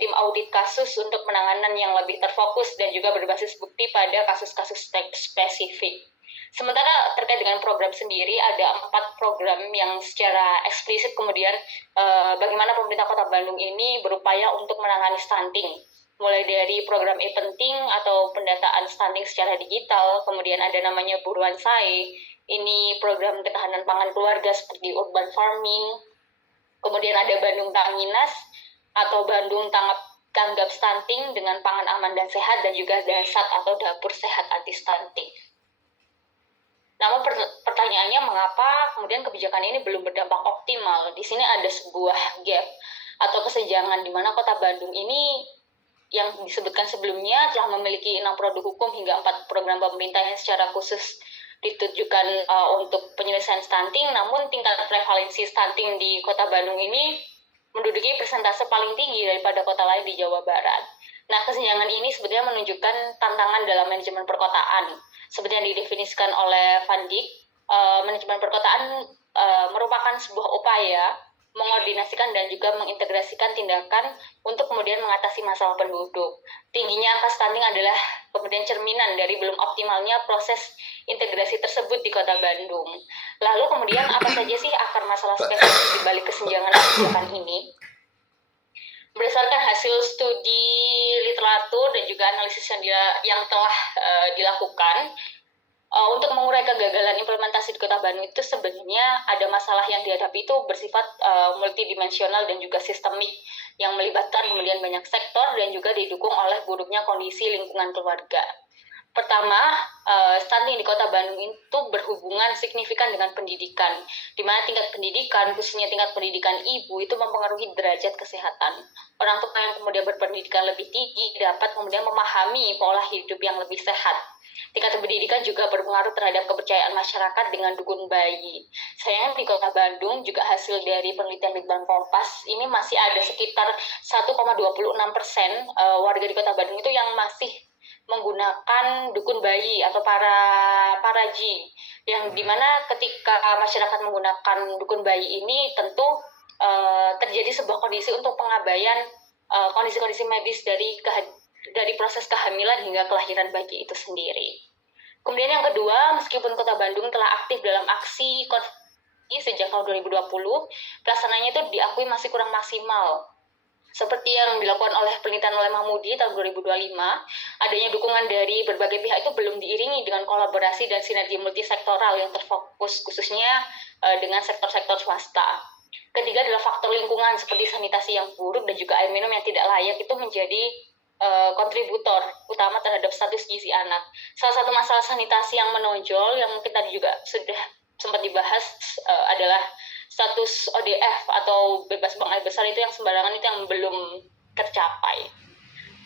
tim audit kasus untuk penanganan yang lebih terfokus dan juga berbasis bukti pada kasus-kasus spesifik. Sementara terkait dengan program sendiri, ada 4 program yang secara eksplisit kemudian bagaimana pemerintah Kota Bandung ini berupaya untuk menangani stunting. Mulai dari program e-penting atau pendataan stunting secara digital, kemudian ada namanya Buruan Sae, ini program ketahanan pangan keluarga seperti urban farming, kemudian ada Bandung Tanginas atau Bandung Tanggap Stunting dengan pangan aman dan sehat, dan juga DASAT atau Dapur Sehat Anti Stunting. Namun pertanyaannya, mengapa kemudian kebijakan ini belum berdampak optimal? Di sini ada sebuah gap atau kesenjangan di mana Kota Bandung ini yang disebutkan sebelumnya telah memiliki 6 produk hukum hingga 4 program pemerintah yang secara khusus ditujukan untuk penyelesaian stunting, namun tingkat prevalensi stunting di Kota Bandung ini menduduki persentase paling tinggi daripada kota lain di Jawa Barat. Nah, kesenjangan ini sebetulnya menunjukkan tantangan dalam manajemen perkotaan. Seperti yang didefinisikan oleh Van Dijk, manajemen perkotaan merupakan sebuah upaya mengordinasikan dan juga mengintegrasikan tindakan untuk kemudian mengatasi masalah penduduk. Tingginya angka stunting adalah kemudian cerminan dari belum optimalnya proses integrasi tersebut di Kota Bandung. Lalu kemudian apa saja sih akar masalah spesifik di balik kesenjangan kebijakan ini? Berdasarkan hasil studi literatur dan juga analisis yang telah dilakukan, untuk mengurai kegagalan implementasi di Kota Bandung itu sebenarnya ada masalah yang dihadapi itu bersifat multidimensional dan juga sistemik, yang melibatkan kemudian banyak sektor dan juga didukung oleh buruknya kondisi lingkungan keluarga. Pertama, stunting di Kota Bandung itu berhubungan signifikan dengan pendidikan, di mana tingkat pendidikan, khususnya tingkat pendidikan ibu, itu mempengaruhi derajat kesehatan. Orang tua yang kemudian berpendidikan lebih tinggi dapat kemudian memahami pola hidup yang lebih sehat. Tingkat pendidikan juga berpengaruh terhadap kepercayaan masyarakat dengan dukun bayi. Sayangnya di Kota Bandung juga hasil dari penelitian Litbang Kompas ini masih ada sekitar 1,26% warga di Kota Bandung itu yang masih menggunakan dukun bayi atau paraji, yang dimana ketika masyarakat menggunakan dukun bayi ini tentu terjadi sebuah kondisi untuk pengabaian kondisi-kondisi medis dari proses kehamilan hingga kelahiran bayi itu sendiri. Kemudian yang kedua, meskipun Kota Bandung telah aktif dalam aksi konservasi sejak tahun 2020, pelaksanaannya itu diakui masih kurang maksimal. Seperti yang dilakukan oleh penelitian oleh Mahmudi tahun 2025, adanya dukungan dari berbagai pihak itu belum diiringi dengan kolaborasi dan sinergi multisektoral yang terfokus khususnya dengan sektor-sektor swasta. Ketiga adalah faktor lingkungan seperti sanitasi yang buruk dan juga air minum yang tidak layak itu menjadi kontributor utama terhadap status gizi anak. Salah satu masalah sanitasi yang menonjol yang mungkin tadi juga sudah sempat dibahas adalah status ODF atau bebas buang air besar itu yang sembarangan, itu yang belum tercapai.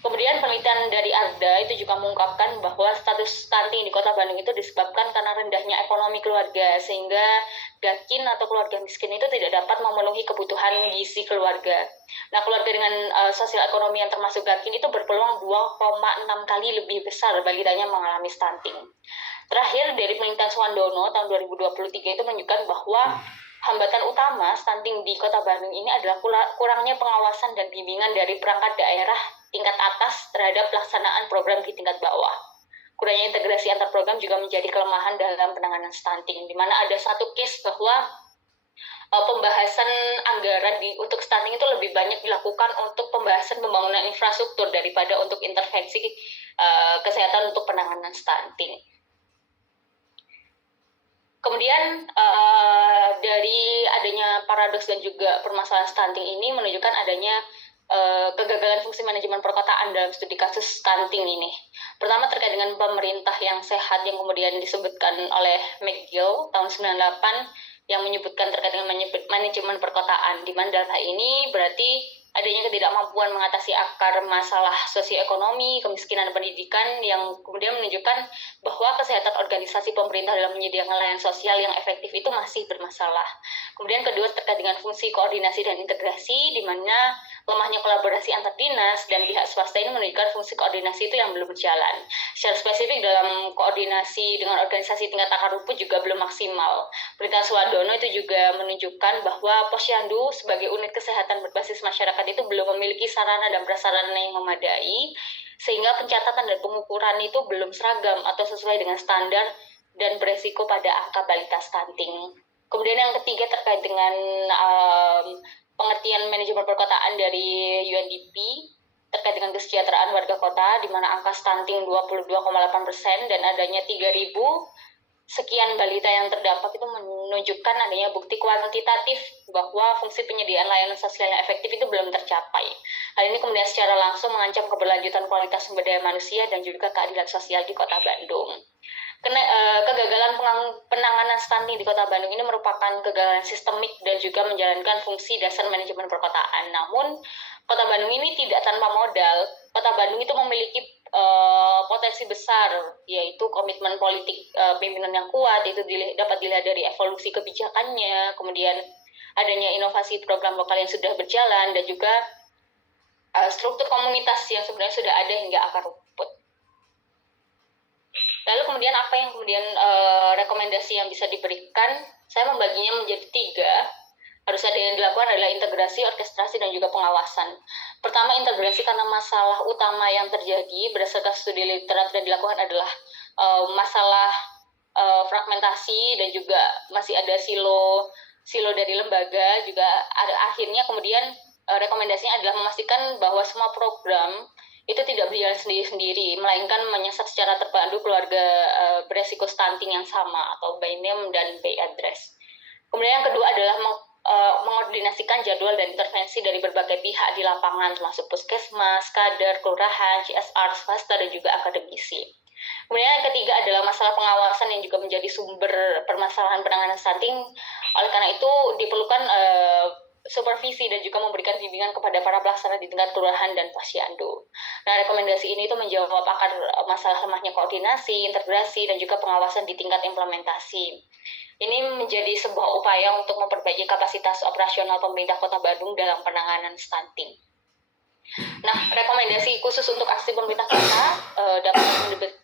Kemudian penelitian dari ARDA itu juga mengungkapkan bahwa status stunting di Kota Bandung itu disebabkan karena rendahnya ekonomi keluarga, sehingga gakin atau keluarga miskin itu tidak dapat memenuhi kebutuhan gizi keluarga. Nah, keluarga dengan sosial ekonomi yang termasuk gakin itu berpeluang 2,6 kali lebih besar balitanya mengalami stunting. Terakhir, dari penelitian Swandono tahun 2023 itu menunjukkan bahwa hambatan utama stunting di Kota Bandung ini adalah kurangnya pengawasan dan bimbingan dari perangkat daerah tingkat atas terhadap pelaksanaan program di tingkat bawah. Kurangnya integrasi antar program juga menjadi kelemahan dalam penanganan stunting, di mana ada satu case bahwa pembahasan anggaran untuk stunting itu lebih banyak dilakukan untuk pembahasan pembangunan infrastruktur daripada untuk intervensi kesehatan untuk penanganan stunting. Kemudian dari adanya paradoks dan juga permasalahan stunting ini menunjukkan adanya kegagalan fungsi manajemen perkotaan dalam studi kasus stunting ini. Pertama, terkait dengan pemerintah yang sehat yang kemudian disebutkan oleh McGill tahun 98 yang menyebutkan terkait dengan manajemen perkotaan, di mana dalam hal ini berarti adanya ketidakmampuan mengatasi akar masalah sosioekonomi, kemiskinan pendidikan, yang kemudian menunjukkan bahwa kesehatan organisasi pemerintah dalam menyediakan layanan sosial yang efektif itu masih bermasalah. Kemudian kedua, terkait dengan fungsi koordinasi dan integrasi, di mana lemahnya kolaborasi antar dinas dan pihak swasta ini menunjukkan fungsi koordinasi itu yang belum berjalan. Secara spesifik dalam koordinasi dengan organisasi tingkat akar rumput juga belum maksimal. Penelitian Suwardono itu juga menunjukkan bahwa Posyandu sebagai unit kesehatan berbasis masyarakat itu belum memiliki sarana dan prasarana yang memadai, sehingga pencatatan dan pengukuran itu belum seragam atau sesuai dengan standar dan beresiko pada angka balita stunting. Kemudian yang ketiga terkait dengan pengertian manajemen perkotaan dari UNDP terkait dengan kesejahteraan warga kota, di mana angka stunting 22,8% dan adanya 3.000 sekian balita yang terdampak itu menunjukkan adanya bukti kuantitatif bahwa fungsi penyediaan layanan sosial yang efektif itu belum tercapai. Hal ini kemudian secara langsung mengancam keberlanjutan kualitas sumber daya manusia dan juga keadilan sosial di Kota Bandung. Kegagalan penanganan stunting di Kota Bandung ini merupakan kegagalan sistemik dan juga menjalankan fungsi dasar manajemen perkotaan. Namun, Kota Bandung ini tidak tanpa modal. Kota Bandung itu memiliki potensi besar, yaitu komitmen politik pimpinan yang kuat, itu dapat dilihat dari evolusi kebijakannya, kemudian adanya inovasi program lokal yang sudah berjalan, dan juga struktur komunitas yang sebenarnya sudah ada hingga akar rumput. Lalu kemudian apa yang kemudian rekomendasi yang bisa diberikan? Saya membaginya menjadi 3. Harus ada yang dilakukan adalah integrasi, orkestrasi, dan juga pengawasan. Pertama, integrasi karena masalah utama yang terjadi berdasarkan studi literatur yang dilakukan adalah masalah fragmentasi dan juga masih ada silo dari lembaga. Juga akhirnya kemudian rekomendasinya adalah memastikan bahwa semua program itu tidak berjalan sendiri-sendiri, melainkan menyasar secara terpadu keluarga beresiko stunting yang sama atau by name dan by address. Kemudian yang kedua adalah mengordinasikan jadwal dan intervensi dari berbagai pihak di lapangan, termasuk puskesmas, kader, kelurahan, CSR, swasta, dan juga akademisi. Kemudian yang ketiga adalah masalah pengawasan yang juga menjadi sumber permasalahan penanganan stunting. Oleh karena itu diperlukan supervisi dan juga memberikan bimbingan kepada para pelaksana di tingkat kelurahan dan posyandu. Nah, rekomendasi ini itu menjawab akar masalah lemahnya koordinasi, integrasi, dan juga pengawasan di tingkat implementasi. Ini menjadi sebuah upaya untuk memperbaiki kapasitas operasional pemerintah Kota Bandung dalam penanganan stunting. Nah, rekomendasi khusus untuk aksi pemerintah kota dapat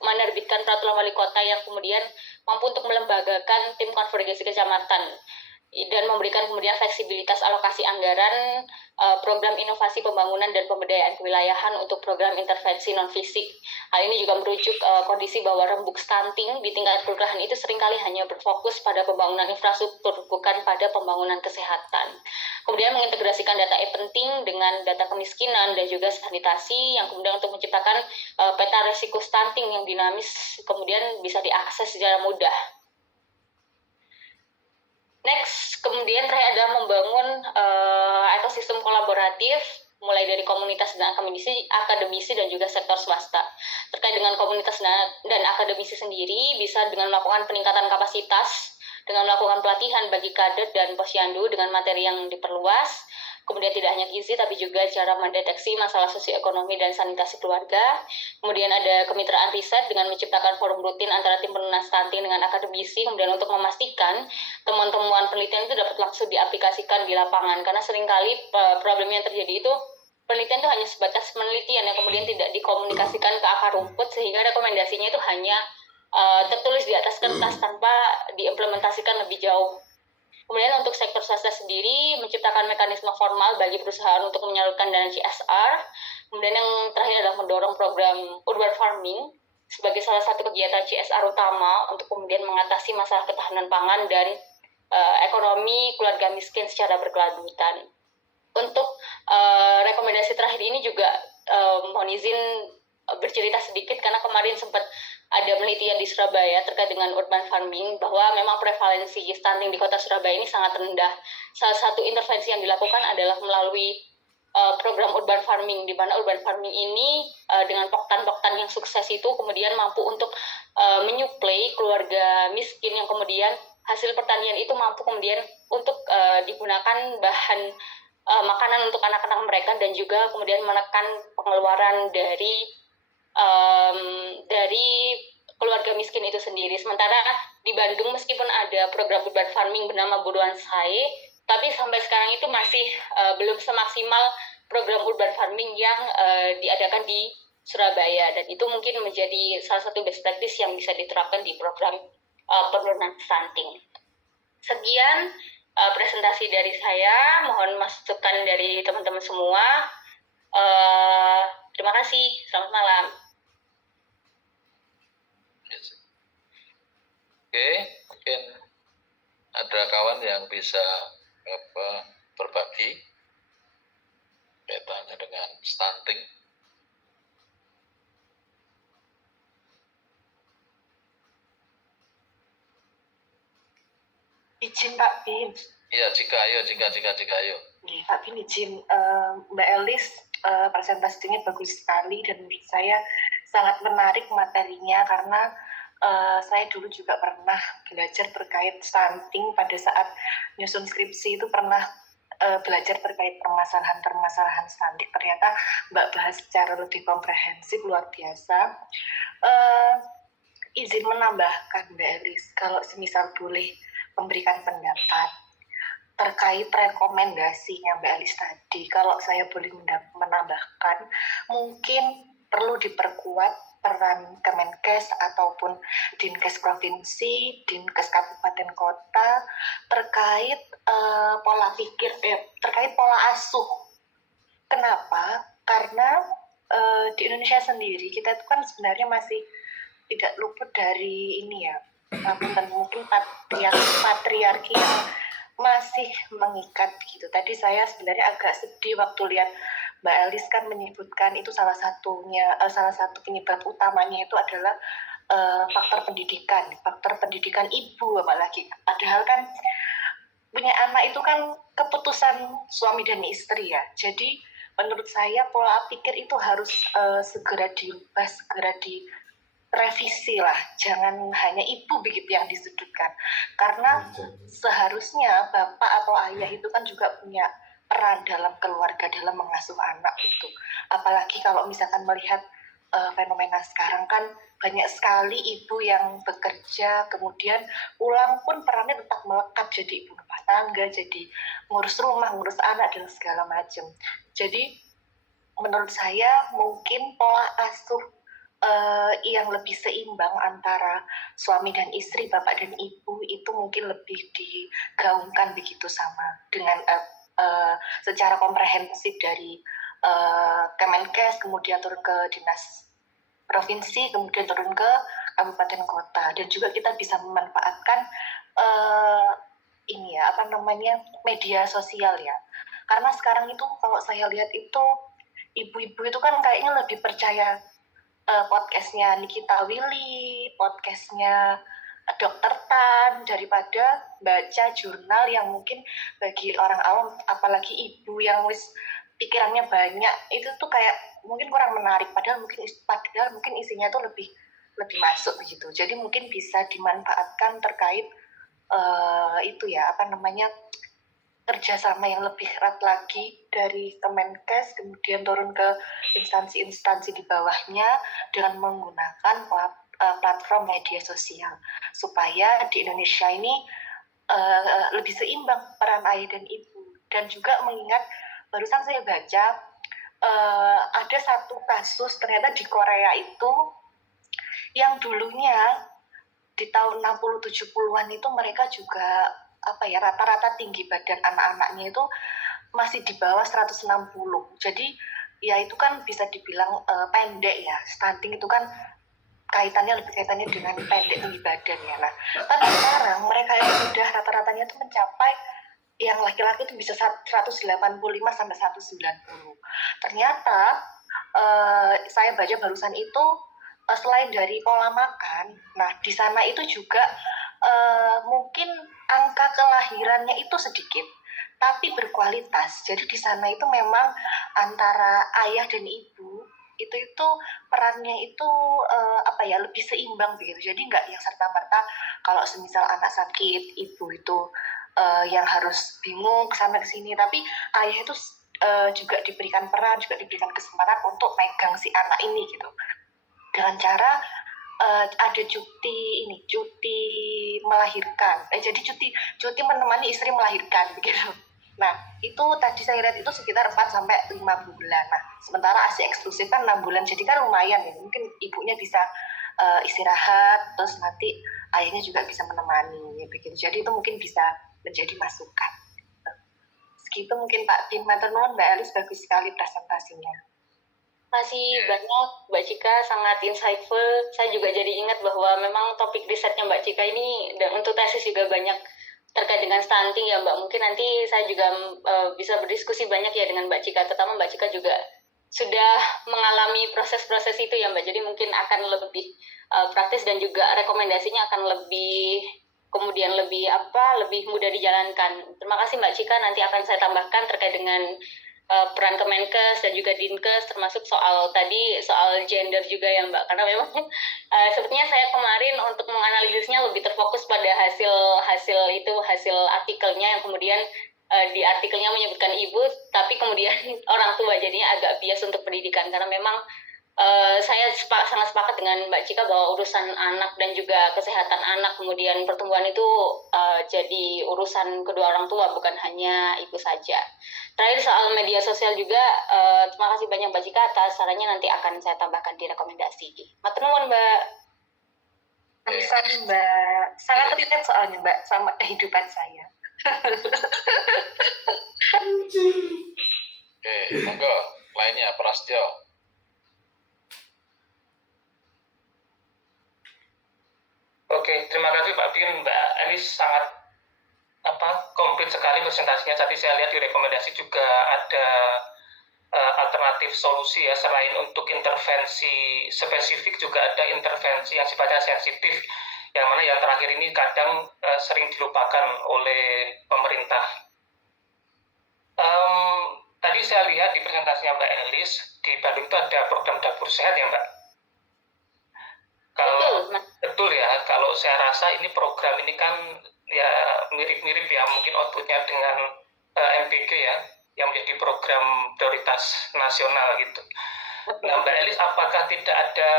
menerbitkan peraturan wali kota yang kemudian mampu untuk melembagakan tim konvergensi kecamatan dan memberikan kemudian fleksibilitas alokasi anggaran program inovasi pembangunan dan pemberdayaan kewilayahan untuk program intervensi non-fisik. Hal ini juga merujuk kondisi bahwa rembuk stunting di tingkat kelurahan itu seringkali hanya berfokus pada pembangunan infrastruktur, bukan pada pembangunan kesehatan. Kemudian mengintegrasikan data penting dengan data kemiskinan dan juga sanitasi yang kemudian untuk menciptakan peta resiko stunting yang dinamis kemudian bisa diakses secara mudah. Next, kemudian terakhir adalah membangun ekosistem kolaboratif mulai dari komunitas dan akademisi dan juga sektor swasta. Terkait dengan komunitas dan akademisi sendiri bisa dengan melakukan peningkatan kapasitas, dengan melakukan pelatihan bagi kader dan posyandu dengan materi yang diperluas. Kemudian tidak hanya gizi tapi juga cara mendeteksi masalah sosioekonomi dan sanitasi keluarga. Kemudian ada kemitraan riset dengan menciptakan forum rutin antara tim penulis stunting dengan akademisi, kemudian untuk memastikan temuan-temuan penelitian itu dapat langsung diaplikasikan di lapangan. Karena seringkali problem yang terjadi itu penelitian itu hanya sebatas penelitian yang kemudian tidak dikomunikasikan ke akar rumput, sehingga rekomendasinya itu hanya tertulis di atas kertas tanpa diimplementasikan lebih jauh. Kemudian untuk sektor swasta sendiri menciptakan mekanisme formal bagi perusahaan untuk menyalurkan dana CSR. Kemudian yang terakhir adalah mendorong program urban farming sebagai salah satu kegiatan CSR utama untuk kemudian mengatasi masalah ketahanan pangan dan ekonomi keluarga miskin secara berkelanjutan. Untuk rekomendasi terakhir ini juga mohon izin bercerita sedikit karena kemarin sempat ada penelitian di Surabaya terkait dengan urban farming bahwa memang prevalensi stunting di kota Surabaya ini sangat rendah. Salah satu intervensi yang dilakukan adalah melalui program urban farming, di mana urban farming ini dengan poktan-poktan yang sukses itu kemudian mampu untuk menyuplai keluarga miskin yang kemudian hasil pertanian itu mampu kemudian untuk digunakan bahan makanan untuk anak-anak mereka dan juga kemudian menekan pengeluaran dari keluarga miskin itu sendiri. Sementara di Bandung meskipun ada program urban farming bernama Buruan Sae, tapi sampai sekarang itu masih belum semaksimal program urban farming yang diadakan di Surabaya, dan itu mungkin menjadi salah satu best practice yang bisa diterapkan di program penurunan stunting. Sekian presentasi dari saya, mohon masukan dari teman-teman semua. Terima kasih, selamat malam. Oke, mungkin ada kawan yang bisa berbagi kaitannya dengan stunting. Izin Pak Bin. Iya, jika ayo. Pak Bin izin, Mbak Elis presentasinya bagus sekali dan menurut saya sangat menarik materinya karena saya dulu juga pernah belajar terkait stunting pada saat nyusun skripsi itu pernah belajar terkait permasalahan stunting. Ternyata Mbak bahas secara lebih komprehensif, luar biasa. Izin menambahkan Mbak Elis, kalau semisal boleh memberikan pendapat terkait rekomendasinya Mbak Elis tadi, kalau saya boleh menambahkan, mungkin perlu diperkuat peran Kemenkes ataupun Dinkes Provinsi, Dinkes Kabupaten Kota terkait pola pikir, terkait pola asuh. Kenapa? Karena di Indonesia sendiri kita itu kan sebenarnya masih tidak luput dari ini ya, mungkin patriarki yang masih mengikat gitu. Tadi saya sebenarnya agak sedih waktu lihat Mbak Elis kan menyebutkan itu salah satu penyebab utamanya itu adalah faktor pendidikan ibu apalagi. Padahal kan punya anak itu kan keputusan suami dan istri ya. Jadi menurut saya pola pikir itu harus segera diubah, segera revisi lah, jangan hanya ibu begitu yang disudutkan, karena seharusnya bapak atau ayah itu kan juga punya peran dalam keluarga, dalam mengasuh anak itu. Apalagi kalau misalkan melihat fenomena sekarang kan banyak sekali ibu yang bekerja, kemudian pulang pun perannya tetap melekat jadi ibu rumah tangga, jadi ngurus rumah, ngurus anak dan segala macam. Jadi menurut saya mungkin pola asuh yang lebih seimbang antara suami dan istri, bapak dan ibu itu mungkin lebih digaungkan begitu sama dengan secara komprehensif dari Kemenkes, kemudian turun ke dinas provinsi, kemudian turun ke kabupaten kota, dan juga kita bisa memanfaatkan media sosial ya, karena sekarang itu kalau saya lihat itu ibu-ibu itu kan kayaknya lebih percaya podcastnya Nikita Willy, podcastnya Dokter Tan daripada baca jurnal yang mungkin bagi orang awam, apalagi ibu yang pikirannya banyak, itu tuh kayak mungkin kurang menarik. Padahal mungkin isinya tuh lebih masuk begitu. Jadi mungkin bisa dimanfaatkan terkait kerjasama yang lebih erat lagi dari Kemenkes, kemudian turun ke instansi-instansi di bawahnya dengan menggunakan platform media sosial, supaya di Indonesia ini lebih seimbang peran ayah dan ibu. Dan juga mengingat, barusan saya baca ada satu kasus, ternyata di Korea itu yang dulunya di tahun 60-70-an itu mereka juga rata-rata tinggi badan anak-anaknya itu masih di bawah 160. Jadi ya itu kan bisa dibilang pendek ya. Stunting itu kan kaitannya dengan pendek tinggi badan ya. Nah, tapi sekarang mereka itu sudah rata-ratanya itu mencapai, yang laki-laki itu bisa 185 sampai 190. Ternyata saya baca barusan itu selain dari pola makan, nah di sana itu juga mungkin angka kelahirannya itu sedikit, tapi berkualitas. Jadi di sana itu memang antara ayah dan ibu itu perannya itu lebih seimbang begitu. Jadi nggak yang serta-merta kalau semisal anak sakit, ibu itu yang harus bingung kesana kesini, tapi ayah itu juga diberikan peran, juga diberikan kesempatan untuk megang si anak ini gitu, dengan cara ada cuti melahirkan, jadi cuti menemani istri melahirkan begitu. Nah, itu tadi saya lihat itu sekitar 4-5 bulan. Nah, sementara ASI eksklusif kan 6 bulan, jadi kan lumayan ya. Mungkin ibunya bisa istirahat, terus nanti ayahnya juga bisa menemani, ya begitu. Jadi itu mungkin bisa menjadi masukan. Segitu mungkin Pak Tim. Matur nuwun Mbak Elis, bagus sekali presentasinya. Masih banyak Mbak Cika, sangat insightful. Saya juga jadi ingat bahwa memang topik risetnya Mbak Cika ini dan untuk tesis juga banyak terkait dengan stunting ya Mbak. Mungkin nanti saya juga bisa berdiskusi banyak ya dengan Mbak Cika, terutama Mbak Cika juga sudah mengalami proses-proses itu ya Mbak. Jadi mungkin akan lebih praktis dan juga rekomendasinya akan lebih kemudian lebih mudah dijalankan. Terima kasih Mbak Cika, nanti akan saya tambahkan terkait dengan peran Kemenkes dan juga Dinkes, termasuk soal gender juga ya Mbak, karena memang sepertinya saya kemarin untuk menganalisisnya lebih terfokus pada hasil artikelnya yang kemudian di artikelnya menyebutkan ibu, tapi kemudian orang tua, jadinya agak bias untuk pendidikan, karena memang saya sangat sepakat dengan Mbak Cika bahwa urusan anak dan juga kesehatan anak kemudian pertumbuhan itu jadi urusan kedua orang tua, bukan hanya ibu saja. Terakhir soal media sosial juga, terima kasih banyak Mbak Cika atas sarannya, nanti akan saya tambahkan di rekomendasi. Matur nuwun Mbak. Bisa Mbak, sangat relate soalnya Mbak sama kehidupan saya. Oke, monggo lainnya Prastyo. Oke, terima kasih Pak Bin. Mbak Elis sangat komplit sekali presentasinya. Tadi saya lihat di rekomendasi juga ada alternatif solusi ya, selain untuk intervensi spesifik juga ada intervensi yang sifatnya sensitif, yang mana yang terakhir ini kadang sering dilupakan oleh pemerintah. Tadi saya lihat di presentasinya Mbak Elis, di Bandung itu ada program dapur sehat ya Mbak? Betul ya, kalau saya rasa ini program ini kan ya mirip-mirip ya, mungkin outputnya dengan MPG ya, yang menjadi program prioritas nasional gitu. Nah Mbak Elis, apakah tidak ada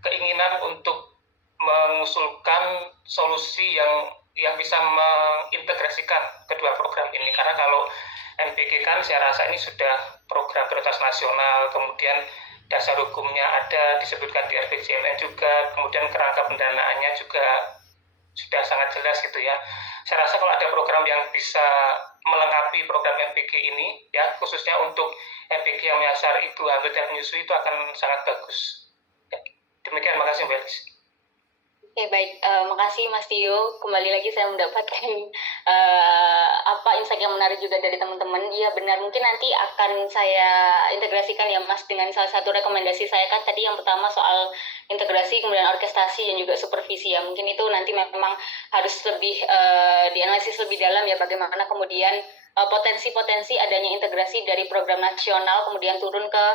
keinginan untuk mengusulkan solusi yang bisa mengintegrasikan kedua program ini? Karena kalau MPG kan saya rasa ini sudah program prioritas nasional, kemudian dasar hukumnya ada, disebutkan di RPJMN juga, kemudian kerangka pendanaannya juga sudah sangat jelas gitu ya. Saya rasa kalau ada program yang bisa melengkapi program MPG ini, ya khususnya untuk MPG yang menyasar ibu hamil dan menyusui, itu akan sangat bagus. Ya, demikian, makasih Mbak Elis. Oke, baik. Makasih Mas Tio. Kembali lagi saya mendapatkan insight yang menarik juga dari teman-teman. Iya benar, mungkin nanti akan saya integrasikan ya Mas dengan salah satu rekomendasi saya kan tadi yang pertama soal integrasi, kemudian orkestrasi dan juga supervisi ya. Mungkin itu nanti memang harus lebih dianalisis lebih dalam ya, bagaimana kemudian potensi-potensi adanya integrasi dari program nasional kemudian turun ke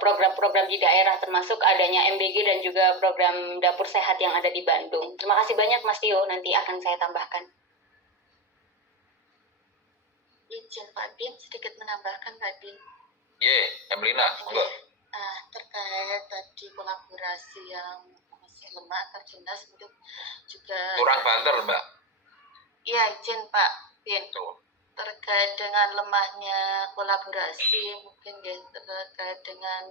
program-program di daerah, termasuk adanya MBG dan juga program dapur sehat yang ada di Bandung. Terima kasih banyak Mas Tio, nanti akan saya tambahkan. Izin Pak Bin sedikit menambahkan Pak Bin. Emelina, monggo. Terkait tadi kolaborasi yang masih lemah antar dinas itu juga kurang banter Mbak. Iya, izin Pak Bin. Tuh. Terkait dengan lemahnya kolaborasi, mungkin ya terkait dengan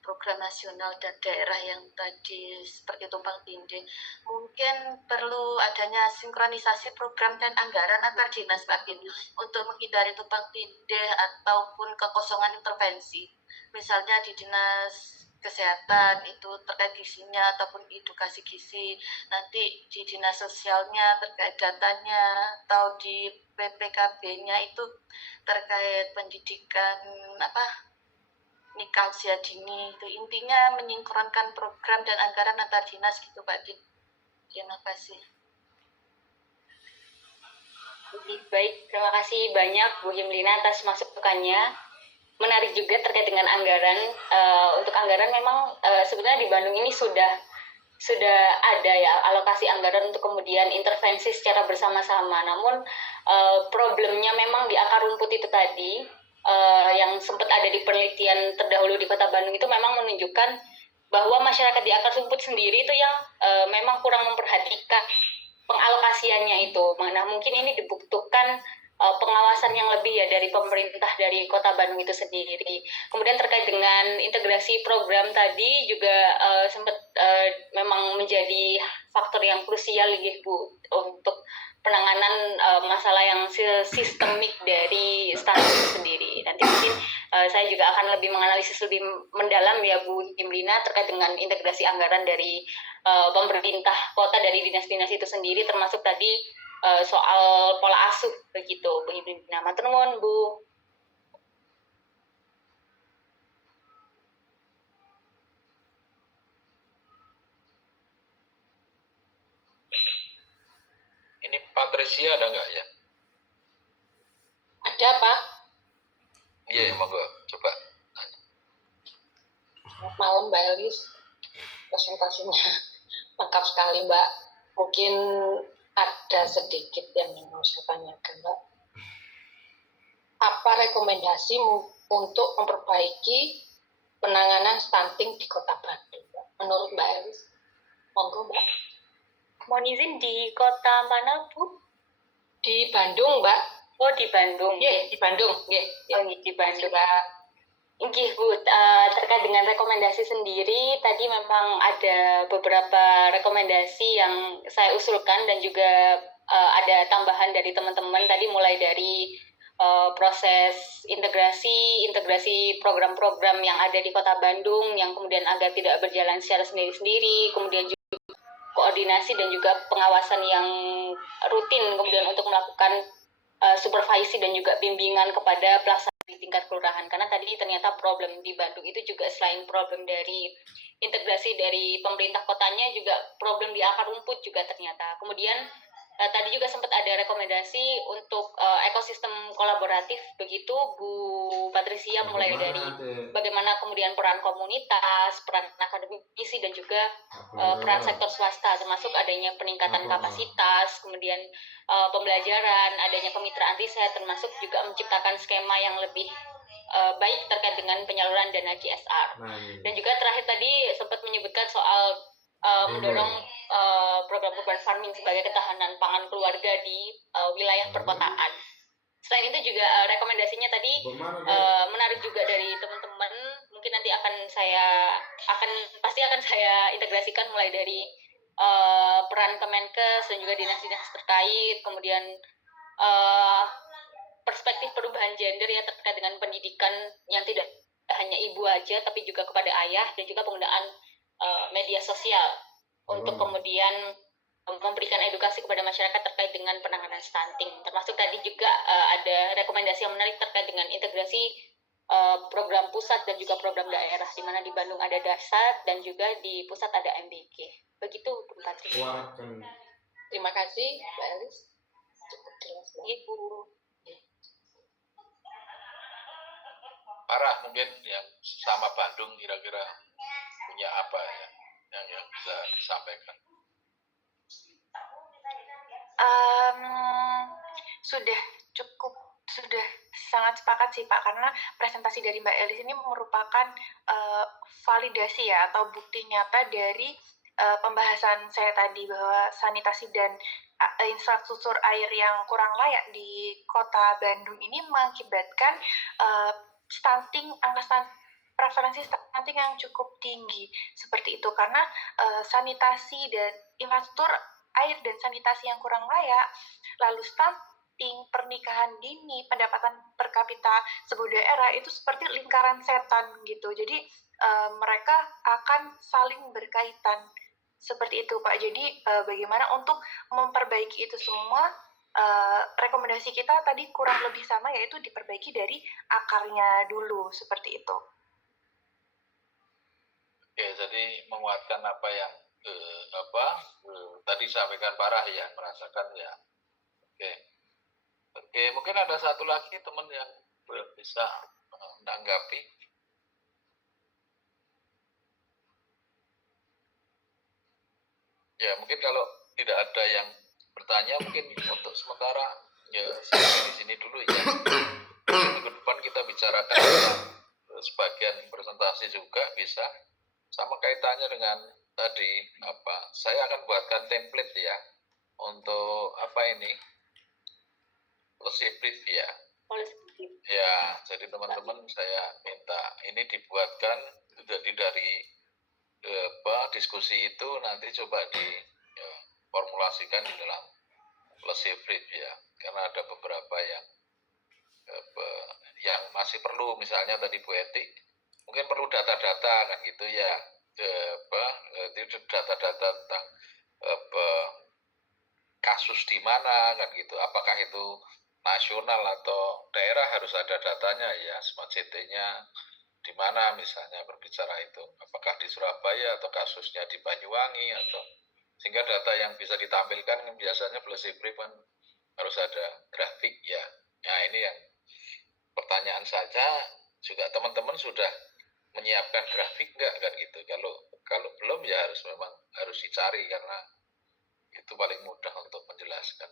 program nasional dan daerah yang tadi seperti tumpang tindih, mungkin perlu adanya sinkronisasi program dan anggaran antar dinas Pak Bin untuk menghindari tumpang tindih ataupun kekosongan intervensi. Misalnya di dinas kesehatan itu terkait gizinya ataupun edukasi gizi, nanti di dinas sosialnya terkait datanya, atau di PPKB-nya itu terkait pendidikan nikah usia dini. Itu intinya menyinkronkan program dan anggaran antar dinas gitu Pak Din. Terima kasih. Baik, terima kasih banyak Bu Himlina atas masukannya. Menarik juga terkait dengan anggaran. Untuk anggaran memang sebenarnya di Bandung ini sudah ada ya alokasi anggaran untuk kemudian intervensi secara bersama-sama. Namun problemnya memang di akar rumput itu tadi, yang sempat ada di penelitian terdahulu di Kota Bandung itu memang menunjukkan bahwa masyarakat di akar rumput sendiri itu yang memang kurang memperhatikan pengalokasiannya itu. Nah, mungkin ini dibutuhkan pengawasan yang lebih ya dari pemerintah dari Kota Bandung itu sendiri. Kemudian terkait dengan integrasi program tadi juga sempat memang menjadi faktor yang krusial ya Bu untuk penanganan masalah yang sistemik dari stunting itu sendiri. Nanti mungkin saya juga akan lebih menganalisis lebih mendalam ya Bu Himlina terkait dengan integrasi anggaran dari pemerintah kota dari dinas-dinas itu sendiri, termasuk tadi soal pola asuh begitu Bu Himlina. Matur nuwun Bu. Ini Patricia ada nggak ya? Ada Pak. Iya, monggo coba. Selamat malam Mbak Elis. Presentasinya lengkap sekali Mbak. Mungkin ada sedikit yang mau saya tanyakan Mbak. Apa rekomendasi untuk memperbaiki penanganan stunting di Kota Bandung Mbak? Menurut Mbak Elis? Monggo Mbak. Mohon izin di kota mana Bu? Di Bandung Mbak. Oh di Bandung. Iya, di Bandung. Iya. Oh di Bandung. Nggih Bu, terkait dengan rekomendasi sendiri, tadi memang ada beberapa rekomendasi yang saya usulkan dan juga ada tambahan dari teman-teman tadi, mulai dari proses integrasi program-program yang ada di Kota Bandung yang kemudian agar tidak berjalan secara sendiri-sendiri, kemudian juga koordinasi dan juga pengawasan yang rutin, kemudian untuk melakukan supervisi dan juga bimbingan kepada pelaksana di tingkat kelurahan, karena tadi ternyata problem di Bandung itu juga selain problem dari integrasi dari pemerintah kotanya, juga problem di akar rumput juga ternyata. Kemudian tadi juga sempat ada rekomendasi untuk ekosistem kolaboratif begitu Bu Patricia, mulai dari bagaimana kemudian peran komunitas, peran akademisi dan juga peran sektor swasta, termasuk adanya peningkatan kapasitas, kemudian pembelajaran, adanya kemitraan riset, termasuk juga menciptakan skema yang lebih baik terkait dengan penyaluran dana CSR. Dan juga terakhir tadi sempat menyebutkan soal mendorong program urban farming sebagai ketahanan pangan keluarga di wilayah perkotaan. Selain itu juga rekomendasinya tadi menarik juga dari teman-teman, mungkin nanti pasti akan saya integrasikan mulai dari peran Kemenkes dan juga dinas-dinas terkait, kemudian perspektif perubahan gender ya terkait dengan pendidikan yang tidak hanya ibu aja tapi juga kepada ayah, dan juga penggunaan media sosial untuk kemudian memberikan edukasi kepada masyarakat terkait dengan penanganan stunting. Termasuk tadi juga ada rekomendasi yang menarik terkait dengan integrasi program pusat dan juga program daerah, di mana di Bandung ada Dasat dan juga di pusat ada MBG. Begitu Bu Patricia. Terima kasih Mbak Elis. Cukup jelas Mbak. Ibu. Parah mungkin yang sama Bandung kira-kira punya apa ya yang bisa disampaikan? Sudah sangat sepakat sih Pak, karena presentasi dari Mbak Elis ini merupakan validasi ya atau bukti nyata dari pembahasan saya tadi, bahwa sanitasi dan infrastruktur air yang kurang layak di Kota Bandung ini mengakibatkan prevalensi stunting yang cukup tinggi seperti itu, karena sanitasi dan infrastruktur air dan sanitasi yang kurang layak, lalu stunting, pernikahan dini, pendapatan per kapita sebuah daerah itu seperti lingkaran setan gitu. Jadi mereka akan saling berkaitan seperti itu Pak. Jadi bagaimana untuk memperbaiki itu semua, rekomendasi kita tadi kurang lebih sama, yaitu diperbaiki dari akarnya dulu seperti itu. Oke, jadi menguatkan apa yang tadi sampaikan Parah ya, merasakan ya. Oke, mungkin ada satu lagi teman yang bisa menanggapi. Ya, mungkin kalau tidak ada yang bertanya, mungkin untuk sementara ya sampai di sini dulu ya. Minggu depan kita bicarakan sebagian presentasi juga bisa, sama kaitannya dengan tadi saya akan buatkan template ya untuk apa ini? Policy brief ya. Policy brief. Ya, jadi teman-teman saya minta ini dibuatkan jadi dari diskusi itu nanti coba diformulasikan di dalam policy brief ya, karena ada beberapa yang masih perlu, misalnya tadi Bu Etik mungkin perlu data-data kan gitu ya, data-data tentang kasus di mana kan gitu, apakah itu nasional atau daerah harus ada datanya ya, smart city-nya di mana misalnya berbicara itu, apakah di Surabaya atau kasusnya di Banyuwangi, atau sehingga data yang bisa ditampilkan kan biasanya policy brief kan harus ada grafik ya. Nah ini yang pertanyaan saja, juga teman-teman sudah menyiapkan grafik enggak kan gitu, kalau belum ya memang harus dicari karena itu paling mudah untuk menjelaskan.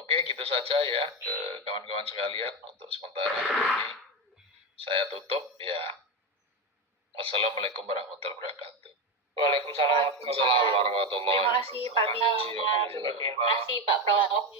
Oke, gitu saja ya kawan-kawan sekalian untuk sementara ini. Saya tutup ya. Wassalamualaikum warahmatullahi wabarakatuh. Waalaikumsalam Terima kasih Pak Bi. Terima kasih Pak Prof.